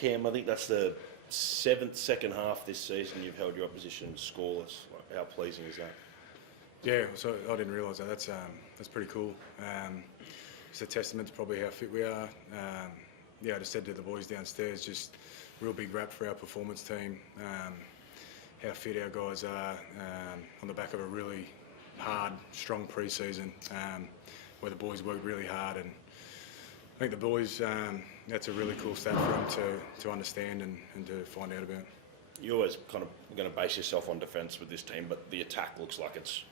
Cam, I think that's the seventh second half this season you've held your opposition scoreless. Like, how pleasing is that? Yeah, so I didn't realise that. That's pretty cool. It's a testament to probably how fit we are. I just said to the boys downstairs, just real big rap for our performance team. How fit our guys are on the back of a really hard, strong pre-season where the boys worked really hard, and I think the boys, that's a really cool stat for them to understand and to find out about. You're always kind of going to base yourself on defence with this team, but the attack looks like it's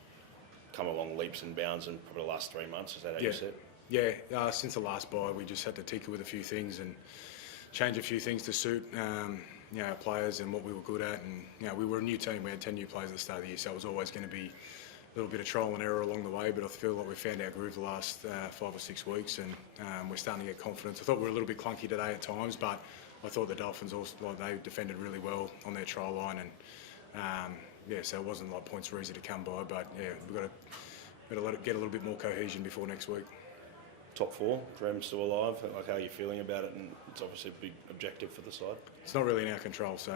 come along leaps and bounds in probably the last 3 months. Is that how you see it? Yeah, since the last bye, we just had to tinker with a few things and change a few things to suit our players and what we were good at. And we were a new team. We had 10 new players at the start of the year, so it was always going to be a little bit of trial and error along the way. But I feel like we found our groove the last 5 or 6 weeks, and we're starting to get confidence. I thought we were a little bit clunky today at times, but I thought the Dolphins also they defended really well on their trial line, and so it wasn't like points were easy to come by. But we've got to let it get a little bit more cohesion before next week. Top 4, Prem still alive. Like, how are you feeling about it? And it's obviously a big objective for the side. It's not really in our control, so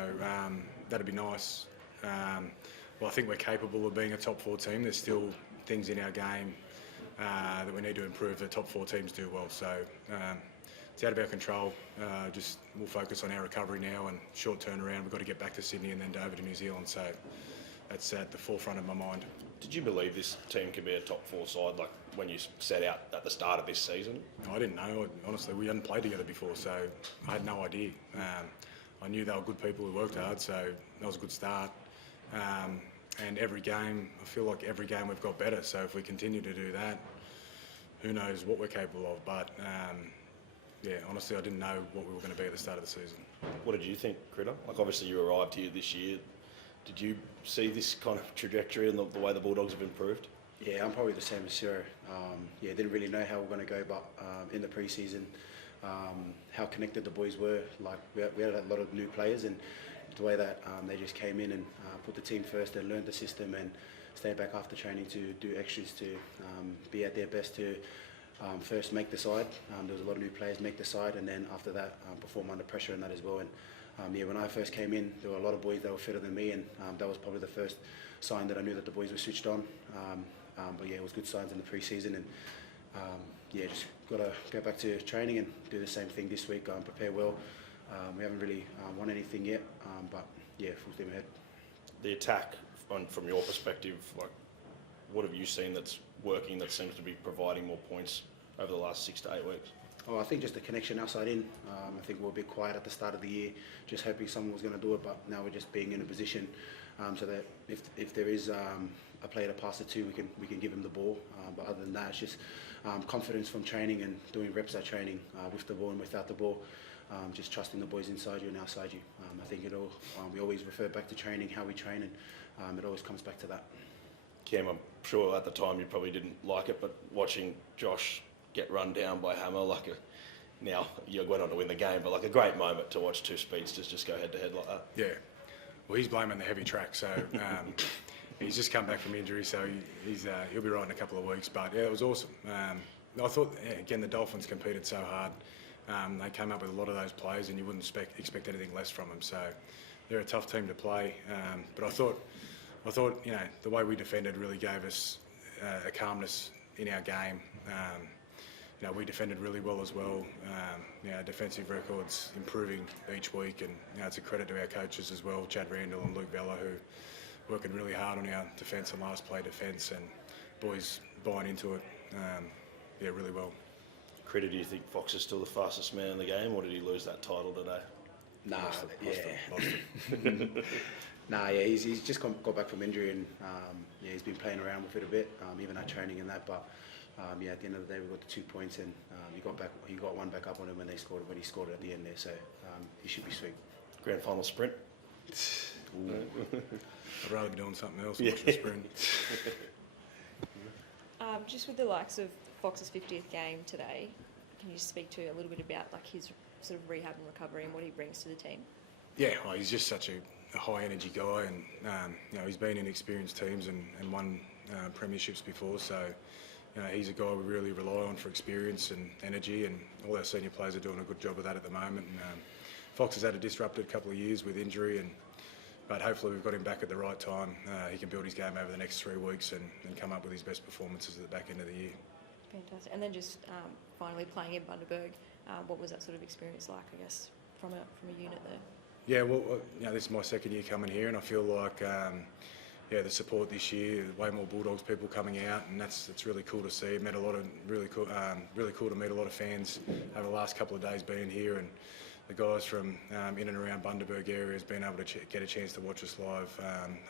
that'd be nice. Well, I think we're capable of being a top 4 team. There's still things in our game that we need to improve. The top 4 teams do well, so it's out of our control. Just we'll focus on our recovery now and short turnaround. We've got to get back to Sydney and then over to New Zealand. So that's at the forefront of my mind. Did you believe this team could be a top 4 side, like when you set out at the start of this season? I didn't know. Honestly, we hadn't played together before, so I had no idea. I knew they were good people who worked hard, so that was a good start. And every game, I feel like every game we've got better. So if we continue to do that, who knows what we're capable of. But honestly, I didn't know what we were going to be at the start of the season. What did you think, Critter? Like, obviously you arrived here this year. Did you see this kind of trajectory and the way the Bulldogs have improved? Yeah, I'm probably the same as Ciro. Didn't really know how we're going to go, but in the pre-season, how connected the boys were. Like, we had a lot of new players, and the way that they just came in and put the team first and learned the system and stayed back after training to do extras to be at their best to first make the side. There was a lot of new players make the side, and then after that perform under pressure and that as well. And when I first came in, there were a lot of boys that were fitter than me, and that was probably the first sign that I knew that the boys were switched on. It was good signs in the pre-season, and just got to go back to training and do the same thing this week. Prepare well. We haven't really won anything yet, full steam ahead. The attack, from your perspective, like, what have you seen that's working that seems to be providing more points over the last 6 to 8 weeks? Oh, I think just the connection outside in. I think we were a bit quiet at the start of the year, just hoping someone was going to do it, but now we're just being in a position so that if there is a player to pass it to, we can give him the ball. But other than that, it's just confidence from training and doing reps at training with the ball and without the ball. Just trusting the boys inside you and outside you. I think we always refer back to training, how we train, and it always comes back to that. Cam, I'm sure at the time you probably didn't like it, but watching Josh get run down by Hammer, now you went on to win the game, but like a great moment to watch two speedsters just go head to head like that. Yeah, well, he's blaming the heavy track, so he's just come back from injury, so he'll be right in a couple of weeks. But yeah, it was awesome. I thought again the Dolphins competed so hard. They came up with a lot of those players, and you wouldn't expect anything less from them. So they're a tough team to play. But I thought the way we defended really gave us a calmness in our game. We defended really well as well. Defensive records improving each week, and it's a credit to our coaches as well, Chad Randall and Luke Vella, who are working really hard on our defence and last play defence, and boys buying into it really well. Critter, do you think Fox is still the fastest man in the game, or did he lose that title today? He's just got back from injury, and he's been playing around with it a bit, even at training and that. But at the end of the day, we got the 2 points, and he got one back up on him when he scored it at the end there. So he should be sweet. Grand final sprint. I'd rather be doing something else than watching a sprint. Just with the likes of Fox's 50th game today, can you speak to a little bit about his sort of rehab and recovery and what he brings to the team? Yeah, he's just such a high energy guy, and he's been in experienced teams and won premierships before, so he's a guy we really rely on for experience and energy, and all our senior players are doing a good job of that at the moment. And Fox has had a disrupted couple of years with injury, but hopefully we've got him back at the right time. He can build his game over the next 3 weeks and come up with his best performances at the back end of the year. Fantastic. And then just finally playing in Bundaberg, what was that sort of experience like, I guess, from a unit there? Yeah, well, this is my second year coming here, and I feel like the support this year, way more Bulldogs people coming out, and that's really cool to see. Met a lot of really cool to meet a lot of fans over the last couple of days being here, and the guys from in and around Bundaberg area has been able to get a chance to watch us live.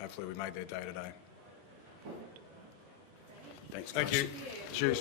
Hopefully we made their day today. Thanks, Thank guys. you. Cheers.